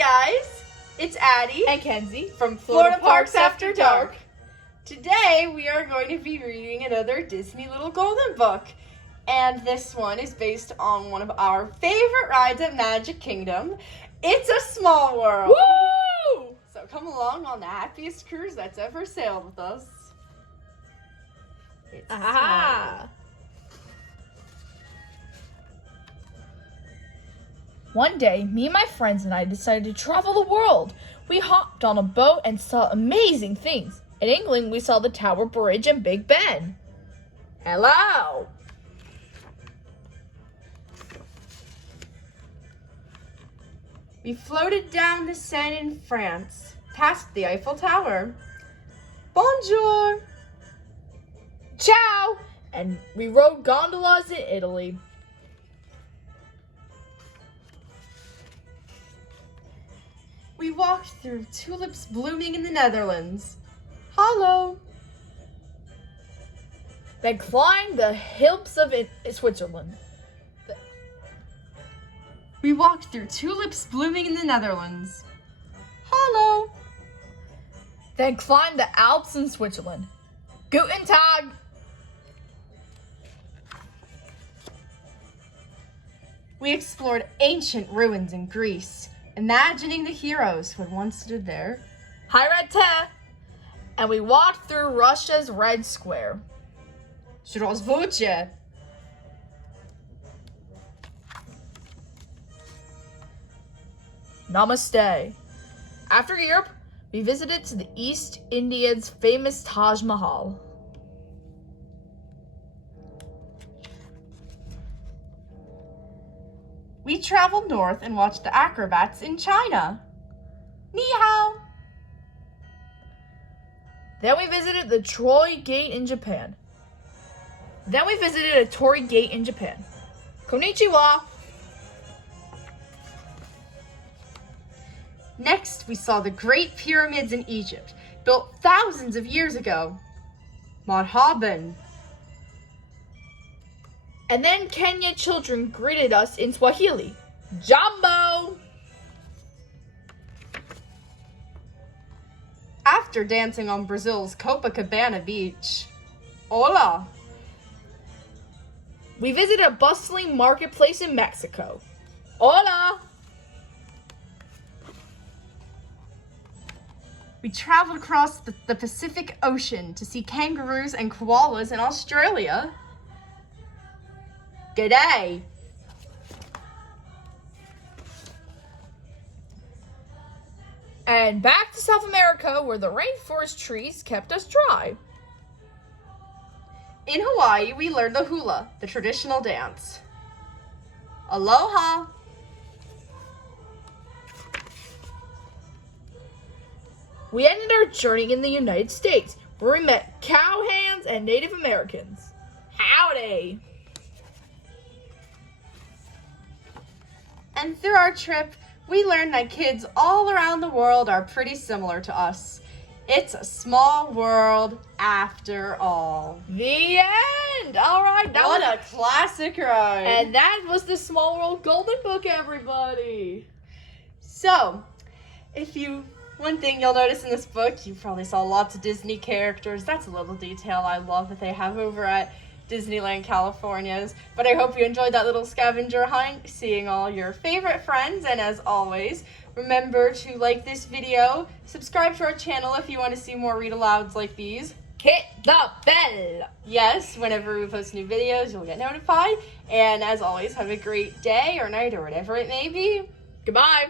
guys, it's Addie and Kenzie from Florida Parks After Dark. Today we are going to be reading another Disney Little Golden Book, and this one is based on one of our favorite rides at Magic Kingdom. It's a Small World. Woo! So come along on the happiest cruise that's ever sailed with us. It's Small World. One day, me and my friends and I decided to travel the world. We hopped on a boat and saw amazing things. In England, we saw the Tower Bridge and Big Ben. Hello! We floated down the Seine in France, past the Eiffel Tower. Bonjour! Ciao! And we rode gondolas in Italy. We walked through tulips blooming in the Netherlands. Hallo! Then climbed the Alps of Switzerland. We walked through tulips blooming in the Netherlands. Hallo! Then climbed the Alps in Switzerland. Guten Tag! We explored ancient ruins in Greece, imagining the heroes who had once stood there. Hirate! And we walked through Russia's Red Square. Zdravstvuyte! Namaste. After Europe, we visited to the East India's famous Taj Mahal. We traveled north and watched the acrobats in China. Ni hao! Then we visited the Troy Gate in Japan. Then we visited a Torii Gate in Japan. Konnichiwa! Next, we saw the Great Pyramids in Egypt, built thousands of years ago. Marhaban. And then Kenya children greeted us in Swahili. Jambo! After dancing on Brazil's Copacabana beach. Hola! We visited a bustling marketplace in Mexico. Hola! We traveled across the Pacific Ocean to see kangaroos and koalas in Australia. G'day! And back to South America where the rainforest trees kept us dry. In Hawaii, we learned the hula, the traditional dance. Aloha! We ended our journey in the United States, where we met cowhands and Native Americans. Howdy! And through our trip, we learned that kids all around the world are pretty similar to us. It's a small world after all. The end! Alright, What a classic ride! And that was the Small World Golden Book, everybody! So, one thing you'll notice in this book, you probably saw lots of Disney characters. That's a little detail I love that they have over at Disneyland California's. But I hope you enjoyed that little scavenger hunt, seeing all your favorite friends. And as always, remember to like this video, subscribe to our channel if you want to see more read-alouds like these. Hit the bell! Yes, whenever we post new videos, you'll get notified. And as always, have a great day or night or whatever it may be. Goodbye!